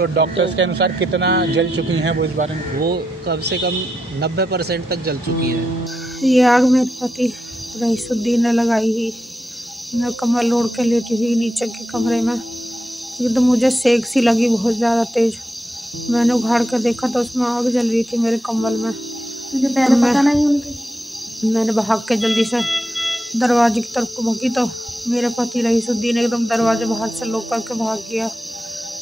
तो डॉक्टर्स के अनुसार कितना जल चुकी हैं वो इस बारे में? वो कम से कम 90% तक जल चुकी है। ये आग मेरे पति रईसुद्दीन ने लगाई ही। मैं कमर ओढ़ के लेटी थी नीचे के कमरे में, एकदम मुझे सेक सी लगी बहुत ज़्यादा तेज। मैंने उघाड़ कर देखा तो उसमें आग जल रही थी मेरे कम्बल में। तुझे पहले पता नहीं उनके? मैंने भाग के जल्दी से दरवाजे की तरफ को भागी तो मेरे पति रईसुद्दीन एकदम दरवाजे बाहर से लॉक करके भाग गया।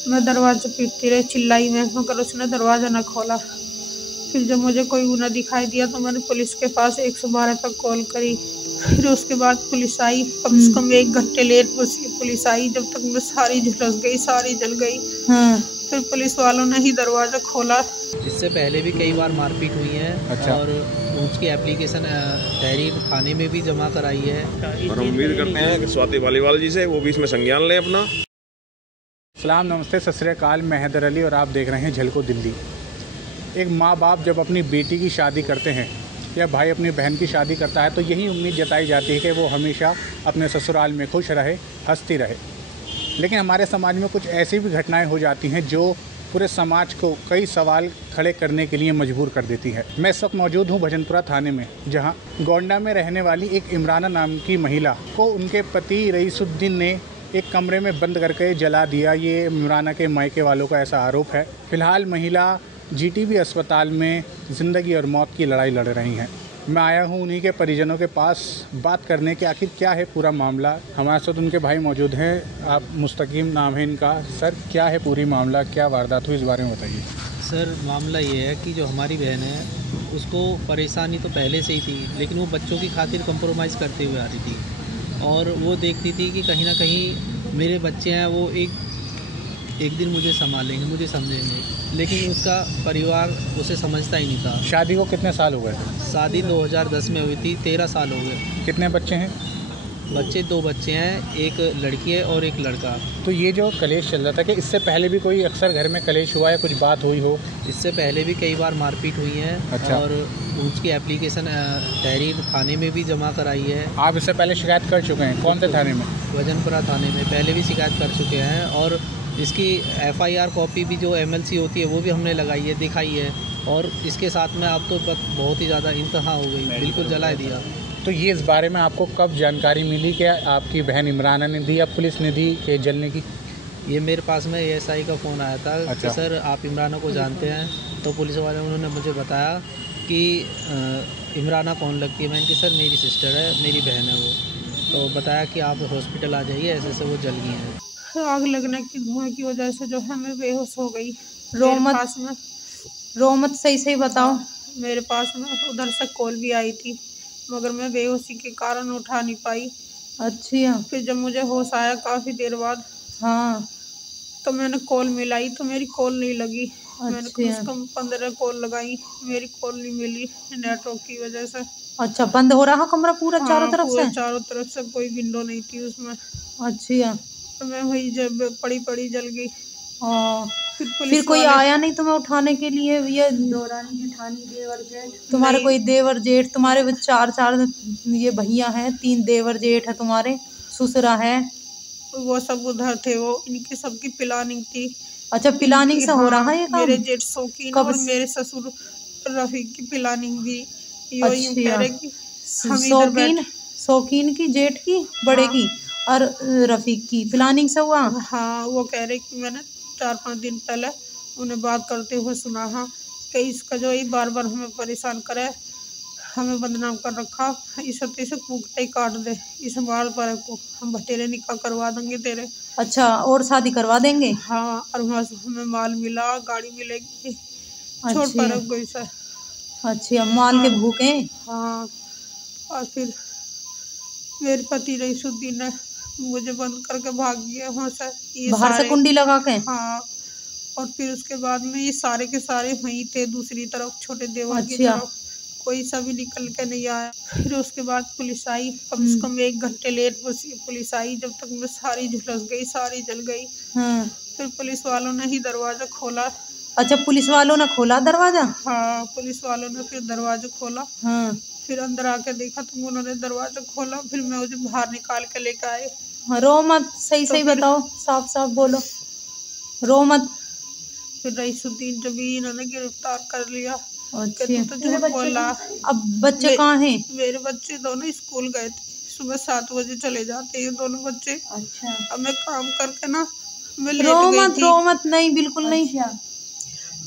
मैं दरवाजे पीटती रही, चिल्लाई मैं, मगर उसने दरवाज़ा न खोला। फिर जब मुझे कोई न दिखाई दिया तो मैंने पुलिस के पास 112 पर कॉल करी। फिर उसके बाद पुलिस आई, कम से कम 1 घंटे लेट पुलिस आई। जब तक मैं सारी झुलस गई, सारी जल गई। फिर पुलिस वालों ने ही दरवाज़ा खोला। इससे पहले भी कई बार मारपीट हुई है। अच्छा। और उसकी एप्लीकेशन तहरीर थाने में भी जमा कराई है। और हम उम्मीद करते हैं कि स्वाति वालीवाल जी से वो भी इसमें संज्ञान लें अपना। सलाम, नमस्ते, सत श्री अकाल। मैं हैदर अली और आप देख रहे हैं झलको दिल्ली। एक माँ बाप जब अपनी बेटी की शादी करते हैं या भाई अपनी बहन की शादी करता है तो यही उम्मीद जताई जाती है कि वो हमेशा अपने ससुराल में खुश रहे, हंसती रहे। लेकिन हमारे समाज में कुछ ऐसी भी घटनाएं हो जाती हैं जो पूरे समाज को कई सवाल खड़े करने के लिए मजबूर कर देती है। मैं इस वक्त मौजूद हूं भजनपुरा थाने में, जहां गोंडा में रहने वाली एक इमराना नाम की महिला को उनके पति रईसुद्दीन ने एक कमरे में बंद करके जला दिया। ये इमराना के मायके वालों का ऐसा आरोप है। फिलहाल महिला जीटीबी अस्पताल में ज़िंदगी और मौत की लड़ाई लड़ रही हैं। मैं आया हूं उन्हीं के परिजनों के पास बात करने के आखिर क्या है पूरा मामला। हमारे साथ उनके भाई मौजूद हैं। आप मुस्तकीम नाम है इनका। सर, क्या है पूरी मामला, क्या वारदात हुई, इस बारे में बताइए। सर, मामला ये है कि जो हमारी बहन है उसको परेशानी तो पहले से ही थी, लेकिन वो बच्चों की खातिर कंप्रोमाइज़ करते हुए आ रही थी। और वो देखती थी कि कहीं ना कहीं मेरे बच्चे हैं, वो एक दिन मुझे संभालेंगे, मुझे समझेंगे, लेकिन उसका परिवार उसे समझता ही नहीं था। शादी को कितने साल हो गए? शादी 2010 में हुई थी, 13 साल हो गए। कितने बच्चे हैं? बच्चे 2 बच्चे हैं, एक लड़की है और एक लड़का। तो ये जो कलेश चल रहा था कि इससे पहले भी कोई अक्सर घर में कलेश हुआ या कुछ बात हुई हो? इससे पहले भी कई बार मारपीट हुई है। अच्छा। और उसकी एप्लीकेशन तहरीर थाने में भी जमा कराई है। आप इससे पहले शिकायत कर चुके हैं? कौन से थाने में? भजनपुरा थाने में पहले भी शिकायत कर चुके हैं। और इसकी FIR कॉपी भी जो MLC होती है वो भी हमने लगाई है, दिखाई है। और इसके साथ में अब तो बहुत ही ज़्यादा इंतहा हो गई, बिल्कुल जला दिया। तो ये इस बारे में आपको कब जानकारी मिली कि आपकी बहन इमराना ने दी या पुलिस ने दी कि जलने की? ये मेरे पास में ASI का फ़ोन आया था। अच्छा। कि सर आप इमराना को जानते हैं? तो पुलिस वाले उन्होंने मुझे बताया कि इमराना कौन लगती है। मैंने कहा सर मेरी सिस्टर है, मेरी बहन है वो। तो बताया कि आप हॉस्पिटल आ जाइए, ऐसे से वो जल गई हैं। आग लगने की धुआं की वजह से जो है मैं बेहोश हो गई। रो मत, सही सही बताओ। मेरे पास में उधर से कॉल भी आई थी, मगर मैं बेहोशी के कारण उठा नहीं पाई। अच्छा। फिर जब मुझे होश आया काफ़ी देर बाद, हाँ, तो मैंने कॉल मिलाई तो मेरी कॉल नहीं लगी। मैंने कम से अच्छा। कम 15 कॉल लगाई, मेरी कॉल नहीं मिली नेटवर्क की वजह से। अच्छा, बंद हो रहा कमरा पूरा? चारों तरफ से? चारों तरफ से कोई विंडो नहीं थी उसमें। अच्छा। तो मैं वही जब पड़ी जल गई। फिर कोई आया नहीं तुम्हें उठाने के लिए? ये दौरानी जेठानी देवर जेठ तुम्हारे कोई देवर जेठ? तुम्हारे 4 ये भैया हैं, 3 देवर जेठ है, तुम्हारे ससुरा है, वो सब उधर थे। वो इनकी सबकी प्लानिंग थी। अच्छा, प्लानिंग से हो रहा है ये काम? मेरे जेठ शौकीन और मेरे ससुर रफीक की प्लानिंग भी। यो यूं कह रहे कि शौकीन की, जेठ की, बड़े की और रफीक की प्लानिंग से हुआ। हाँ, वो कह रहे कि मैंने 4-5 दिन पहले उन्हें बात करते हुए सुना है कि इसका जो ये बार बार हमें परेशान करे, हमें बदनाम कर रखा, इसे तो इसे कूकते ही काट दे, इसे मार पर को हम भटेरे निकाह करवा देंगे तेरे। अच्छा, और शादी करवा देंगे? हाँ, और वहाँ से हमें माल मिला, गाड़ी मिलेगी, छोड़ पर कोई सा। अच्छा, माल के भूखे। हाँ, और फिर मेरे पति रईसुद्दीन ने मुझे बंद करके भाग गया वहाँ से, ये बाहर से कुंडी लगा के। हाँ, और फिर उसके बाद में ये सारे के सारे वहीं थे दूसरी तरफ, छोटे देवर की तरफ। कोई सा भी निकल के नहीं आया। फिर उसके बाद पुलिस आई, कम से कम 1 घंटे लेट पुलिस आई। जब तक मैं सारी झुलस गई, सारी जल गई। फिर पुलिस वालों ने ही दरवाजा खोला। अच्छा, पुलिस वालों ने खोला दरवाजा? हाँ, पुलिस वालों ने फिर दरवाजा खोला। फिर अंदर आके देखा तो उन्होंने दरवाजा खोला। फिर मैं मुझे बाहर निकाल के लेके आए। रो मत, सही सही बताओ, साफ साफ बोलो, रो मत। फिर रईसुद्दीन जब भी इन्होंने गिरफ्तार कर लिया। अच्छा, तो झूठ बोला। अब बच्चे कहाँ हैं? मेरे बच्चे दोनों स्कूल गए थे, सुबह 7 बजे चले जाते हैं दोनों बच्चे। अच्छा, अब मैं काम करके ना मैं लेट रो गई मत थी। रो मत, नहीं बिल्कुल नहीं।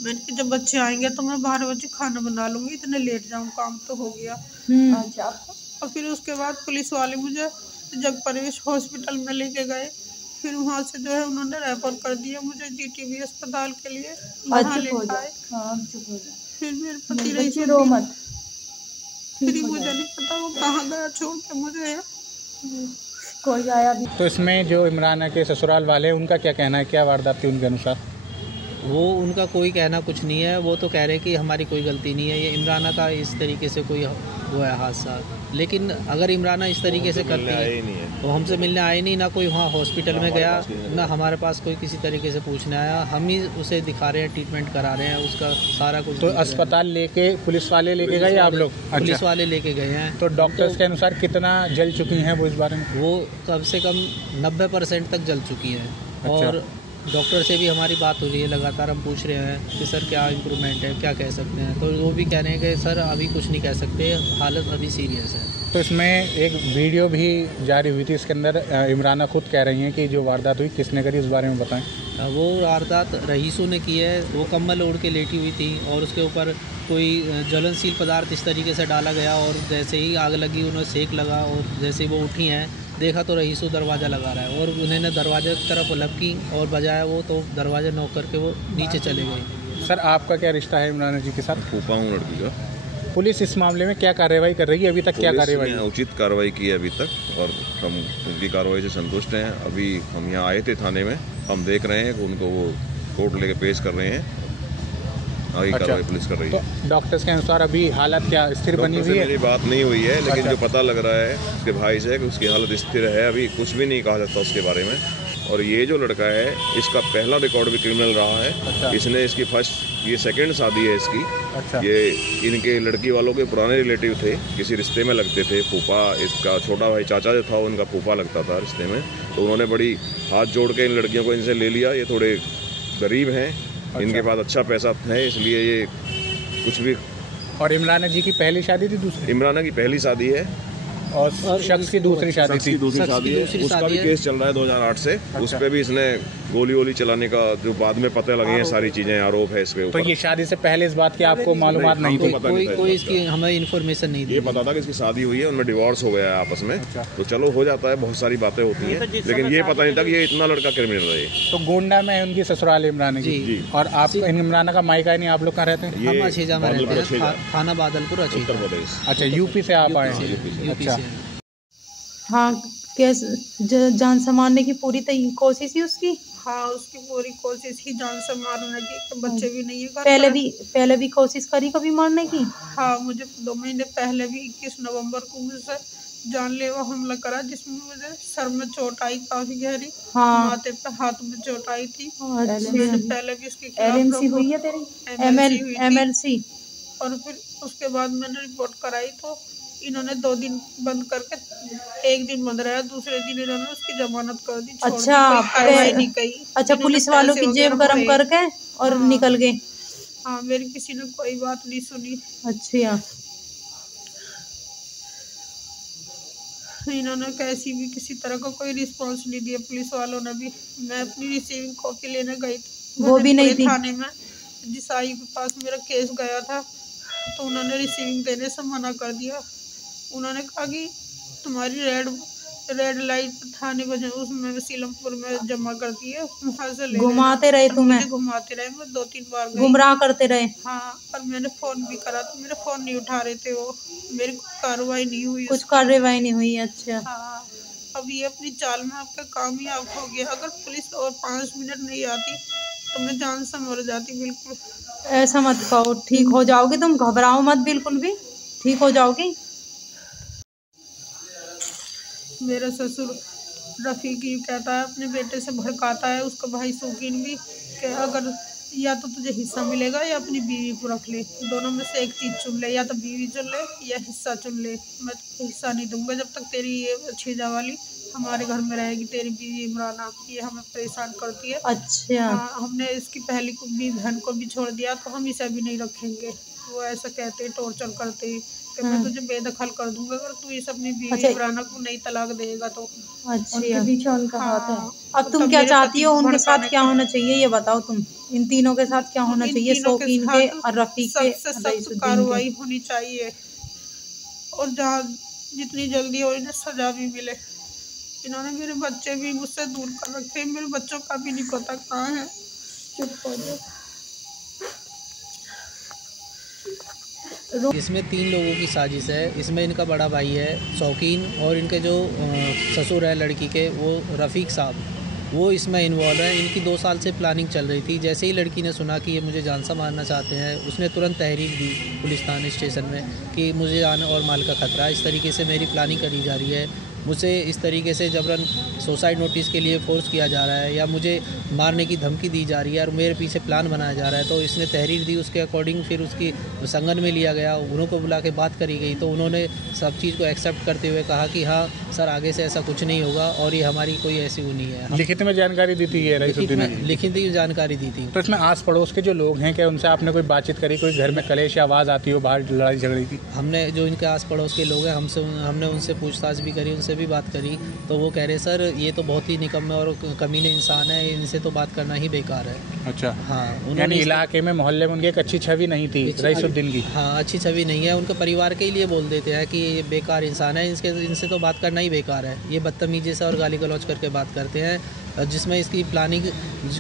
मैंने कहा जब बच्चे आएंगे तो मैं 12 बजे खाना बना लूंगी, इतने लेट जाऊँ, काम तो हो गया। अच्छा, और फिर उसके बाद पुलिस वाले मुझे जगप्रवेश हॉस्पिटल में लेके गए। फिर वहाँ से जो है उन्होंने रेफर कर दिया मुझे जीटीबी अस्पताल के लिए। यहाँ लेके आए। फिर मेरे पति रईसुद्दीन, रो मत, फिर मुझे नहीं पता वो कहाँ गया छोड़ के मुझे। कोई आया भी। तो इसमें जो इमराना के ससुराल वाले हैं उनका क्या कहना है, क्या वारदात थी उनके अनुसार? वो उनका कोई कहना कुछ नहीं है, वो तो कह रहे हैं कि हमारी कोई गलती नहीं है, ये इमराना का इस तरीके से कोई हुआ है हादसा। लेकिन अगर इमराना इस तरीके से करती है, वो हमसे मिलने आए नहीं, ना कोई वहाँ हॉस्पिटल में गया, ना हमारे पास कोई किसी तरीके से पूछने आया। हम ही उसे दिखा रहे हैं, ट्रीटमेंट करा रहे हैं, उसका सारा कुछ। तो अस्पताल लेके पुलिस वाले लेके गए आप लोग? पुलिस वाले लेके गए हैं। तो डॉक्टर्स के अनुसार कितना जल चुकी हैं वो, इस बारे में? वो कम से कम 90% तक जल चुकी हैं। और डॉक्टर से भी हमारी बात हो रही है, लगातार हम पूछ रहे हैं कि सर क्या इम्प्रूवमेंट है, क्या कह सकते हैं। तो वो भी कह रहे हैं कि सर अभी कुछ नहीं कह सकते, हालत अभी सीरियस है। तो इसमें एक वीडियो भी जारी हुई थी, इसके अंदर इमराना खुद कह रही हैं कि जो वारदात हुई किसने करी, इस बारे में बताएं। वो वारदात रईसू ने की है। वो कम्बल ओढ़ के लेटी हुई थी और उसके ऊपर कोई ज्वलनशील पदार्थ इस तरीके से डाला गया, और जैसे ही आग लगी उन्हें सेक लगा, और जैसे ही वो उठी हैं देखा तो रईसू दरवाज़ा लगा रहा है, और उन्होंने दरवाजे की तरफ उलट की और बजाया वो, तो दरवाज़ा नॉक करके वो नीचे चले गए। सर आपका क्या रिश्ता है इमराना जी के साथ? फूफा हूँ लड़की का। पुलिस इस मामले में क्या कार्रवाई कर रही है अभी तक? क्या कार्रवाई? उचित कार्रवाई की है अभी तक, और हम उनकी कार्रवाई से संतुष्ट हैं। अभी हम यहाँ आए थे थाने में, हम देख रहे हैं कि उनको वो कोर्ट लेके पेश कर रहे हैं। आगे कार्रवाई पुलिस कर रही है। तो डॉक्टर्स के अनुसार अभी हालत क्या स्थिर बनी हुई है? मेरी बात नहीं हुई है, लेकिन जो पता लग रहा है उसके भाई से कि उसकी हालत स्थिर है। अभी कुछ भी नहीं कहा जाता उसके बारे में। और ये जो लड़का है, इसका पहला रिकॉर्ड भी क्रिमिनल रहा है। इसने इसकी ये सेकंड शादी है इसकी। ये इनके लड़की वालों के पुराने रिलेटिव थे, किसी रिश्ते में लगते थे। फूफा, इसका छोटा भाई चाचा जो था वो इनका फूफा लगता था रिश्ते में। तो उन्होंने बड़ी हाथ जोड़ के इन लड़कियों को इनसे ले लिया। ये थोड़े गरीब हैं, इनके पास अच्छा पैसा है, इसलिए ये कुछ भी। और इमराना जी की पहली शादी थी? दूसरी? इमराना की पहली शादी है और शख्स की दूसरी शादी थी। दूसरी शादी है। उसका भी केस चल रहा है 2008 से। उस पर भी इसने गोली वोली चलाने का जो बाद में पता लगे हैं सारी चीजें, आरोप है इसके ऊपर। तो ये शादी से पहले इस बात की आपको मालूमात नहीं थी? कोई इसकी हमें इन्फॉर्मेशन नहीं थी। ये पता था कि इसकी शादी हुई है, उनमें डिवोर्स हो गया है आपस में। तो चलो हो जाता है, बहुत सारी बातें होती हैं, लेकिन ये पता नहीं था कि ये इतना लड़का क्रिमिनल है। तो गोंडा में है उनकी ससुराल इमराना जी। और आप इमराना का मायका नहीं, आप लोग कहाँ रहते हैं? हम अछेजा में रहते हैं, थाना बादलपुर, उत्तर प्रदेश। अच्छा, यूपी से आप आए हैं? अच्छा। हाँ, कैसे जान संवारने की पूरी कोशिश ही उसकी? हाँ, उसकी पूरी कोशिश ही जान से मारने की। बच्चे भी नहीं है। पहले भी कोशिश करी कभी मारने की? हाँ, मुझे 2 महीने पहले भी 21 नवंबर को मुझसे जानलेवा हमला करा, जिसमें मुझे सर में चोट आई काफी गहरी। हाँ, माथे पे हाथ में चोट आई थी। मैंने पहले भी उसके LMC हुई है तेरी? MLC। और फिर उसके बाद मैंने रिपोर्ट कराई, तो इन्होंने 2 दिन बंद करके 1 दिन बंद रहा, दूसरे दिन इन्होंने उसकी जमानत कर दी। अच्छा, पुलिस वालों की जेब गरम करके और निकल गए। हाँ, मेरी किसी ने कोई बात नहीं सुनी। अच्छा, इन्होंने कैसी भी किसी तरह का कोई रिस्पांस नहीं दिया पुलिस वालों ने भी। मैं अपनी रिसीविंग कॉपी लेने गई थी, वो भी नहीं थी थाने में। जिस आई के पास मेरा केस गया था, तो उन्होंने रिसीविंग देने से मना कर दिया। उन्होंने कहा कि तुम्हारी रेड लाइट थाने को उसमें सीलमपुर में जमा कर दी है, वहाँ से ले घुमाते रहे तुम्हें? घुमाते रहे, मैं 2-3 बार गुमराह करते रहे। हाँ, और मैंने फोन भी करा तो मेरे फोन नहीं उठा रहे थे वो। मेरी कार्रवाई नहीं हुई, कुछ कार्रवाई नहीं हुई। अच्छा, हाँ, अब ये अपनी चाल में आपका कामयाब हो गया। अगर पुलिस और 5 मिनट नहीं आती तो मैं जान से मर जाती। बिल्कुल ऐसा मत कहो, ठीक हो जाओगी तुम, घबराओ मत, बिल्कुल भी ठीक हो जाओगी। मेरा ससुर रफीक ये कहता है, अपने बेटे से भड़काता है, उसका भाई शौकीन भी, कि अगर या तो तुझे हिस्सा मिलेगा या अपनी बीवी को रख ले, दोनों में से एक चीज़ चुन ले, या तो बीवी चुन ले या हिस्सा चुन ले। मैं हिस्सा नहीं दूंगा जब तक तेरी ये छेजा वाली हमारे घर में रहेगी तेरी बीवी इमराना, ये हमें परेशान करती है। अच्छा। हमने इसकी पहली को भी बहन को भी छोड़ दिया तो हम इसे भी नहीं रखेंगे। वो ऐसा कहते टॉर्चर करते कि मैं तुझे बेदखल कर दूंगा अगर तू इस अपनी बीवी इमराना को नहीं तलाक देगा तो। अच्छा, उनके पीछे उनका हाथ है। अब तो तुम क्या चाहती हो उनके साथ क्या होना चाहिए ये बताओ तुम? इन तीनों के साथ क्या होना चाहिए? शौकीन के और रफीक के, सख्त कार्रवाई होनी चाहिए और जहाँ जितनी जल्दी हो इन्हें सजा भी मिले। इन्होंने मेरे बच्चे भी मुझसे दूर कर रखे, मेरे बच्चों का भी नहीं पता कहाँ है। चुप हो जाओ। इसमें 3 लोगों की साजिश है। इसमें इनका बड़ा भाई है शौकीन और इनके जो ससुर है लड़की के वो रफ़ीक साहब, वो इसमें इन्वॉल्व है। इनकी 2 साल से प्लानिंग चल रही थी। जैसे ही लड़की ने सुना कि ये मुझे जान से मारना चाहते हैं, उसने तुरंत तहरीर दी पुलिस थाने स्टेशन में कि मुझे जान और माल का खतरा है, इस तरीके से मेरी प्लानिंग करी जा रही है, मुझे इस तरीके से जबरन सुसाइड नोटिस के लिए फोर्स किया जा रहा है या मुझे मारने की धमकी दी जा रही है और मेरे पीछे प्लान बनाया जा रहा है। तो इसने तहरीर दी, उसके अकॉर्डिंग फिर उसकी संगन में लिया गया, उन्हों को बुला के बात करी गई तो उन्होंने सब चीज़ को एक्सेप्ट करते हुए कहा कि हाँ सर आगे से ऐसा कुछ नहीं होगा और ये हमारी कोई ऐसी वो नहीं है। लिखित में जानकारी दी थी लिखित जानकारी दी थी। तो इसमें आस पड़ोस के जो लोग हैं क्या उनसे आपने कोई बातचीत करी? कोई घर में कलेश या आवाज़ आती हो बाहर लड़ाई झगड़े की? हमने जो इनके आस पड़ोस के लोग हैं हमने उनसे पूछताछ भी करी, उनसे भी बात करी तो वो कह रहे सर ये तो बहुत ही निकम्मे और कमीने इंसान है, इनसे तो बात करना ही बेकार है। अच्छा हाँ, यानी इलाके में मोहल्ले में उनकी एक अच्छी छवि नहीं थी रईसुद्दीन की? हाँ अच्छी छवि नहीं है, उनके परिवार के लिए बोल देते हैं कि ये बेकार इंसान है, इनसे तो बात करना ही बेकार है। ये बदतमीजी से और गाली गलौज करके बात करते हैं जिसमें इसकी प्लानिंग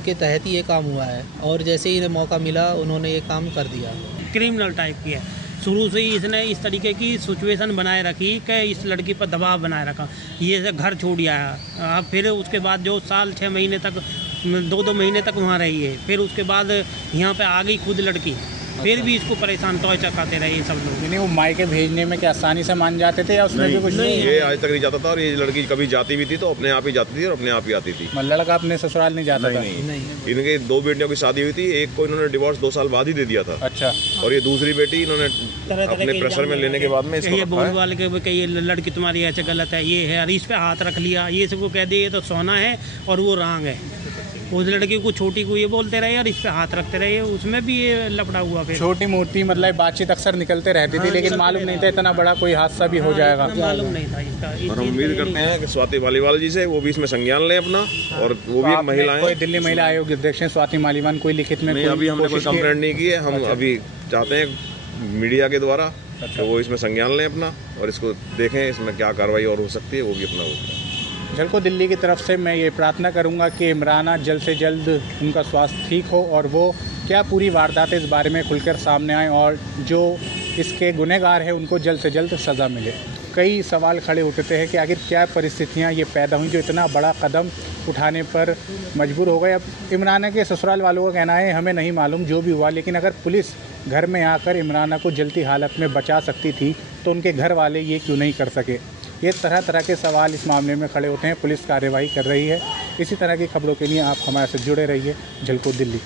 के तहत ही ये काम हुआ है और जैसे ही इन्हें मौका मिला उन्होंने ये काम कर दिया। क्रिमिनल टाइप की है, शुरू से ही इसने इस तरीके की सिचुएशन बनाए रखी कि इस लड़की पर दबाव बनाए रखा। ये घर छोड़ आया, फिर उसके बाद जो साल 6 महीने तक 2 महीने तक वहाँ रही है, फिर उसके बाद यहाँ पे आ गई खुद लड़की, फिर भी इसको परेशान टॉर्चर करते रहे ये सब लोग। नहीं वो मायके भेजने में क्या आसानी से मान जाते थे या उसमें भी कुछ? नहीं, ये आज तक नहीं जाता था और ये लड़की कभी जाती भी थी तो अपने आप ही जाती थी और अपने आप ही आती थी। लड़का अपने ससुराल नहीं जाता? नहीं। इनके 2 बेटियों की शादी हुई थी, एक को इन्होंने डिवोर्स 2 साल बाद ही दे दिया था। अच्छा। और ये दूसरी बेटी इन्होंने अपने प्रेशर में लेने के बाद में ये बोल वाले के ये लड़की तुम्हारी ऐसे गलत है, ये है, और इस पे हाथ रख लिया, ये सबको कह दिया ये तो सोना है और वो रांग है। उस लड़की को छोटी को ये बोलते रहे और इस पे हाथ रखते रहे, उसमें भी ये लफड़ा हुआ। फिर छोटी मोटी मतलब बातचीत अक्सर निकलते रहती थी लेकिन मालूम नहीं था इतना बड़ा कोई हादसा भी हो जाएगा। मालूम नहीं था इसका। और हम उम्मीद करते हैं कि स्वाति मालीवाल जी से वो भी इसमें संज्ञान लें अपना, और वो भी महिलाएं। कोई दिल्ली महिला आयोग के अध्यक्ष हैं स्वाति मालीवाल, कोई लिखित में? नहीं, अभी हमने कोई कंप्लेंट नहीं की है। हम अभी चाहते हैं मीडिया के द्वारा तो वो इसमें संज्ञान लें अपना और इसको देखें इसमें क्या कार्रवाई और हो सकती है, वो भी अपना होता है। झलको दिल्ली की तरफ से मैं ये प्रार्थना करूंगा कि इमराना जल्द से जल्द उनका स्वास्थ्य ठीक हो और वो क्या पूरी वारदात इस बारे में खुलकर सामने आए और जो इसके गुनहगार हैं उनको जल्द से जल्द सज़ा मिले। कई सवाल खड़े उठते हैं कि आखिर क्या परिस्थितियां ये पैदा हुई जो इतना बड़ा कदम उठाने पर मजबूर हो गए। अब इमराना के ससुराल वालों का कहना है हमें नहीं मालूम जो भी हुआ, लेकिन अगर पुलिस घर में आकर इमराना को जलती हालत में बचा सकती थी तो उनके घर वाले ये क्यों नहीं कर सके। ये तरह तरह के सवाल इस मामले में खड़े होते हैं। पुलिस कार्रवाई कर रही है। इसी तरह की खबरों के लिए आप हमारे साथ जुड़े रहिए। झलको दिल्ली।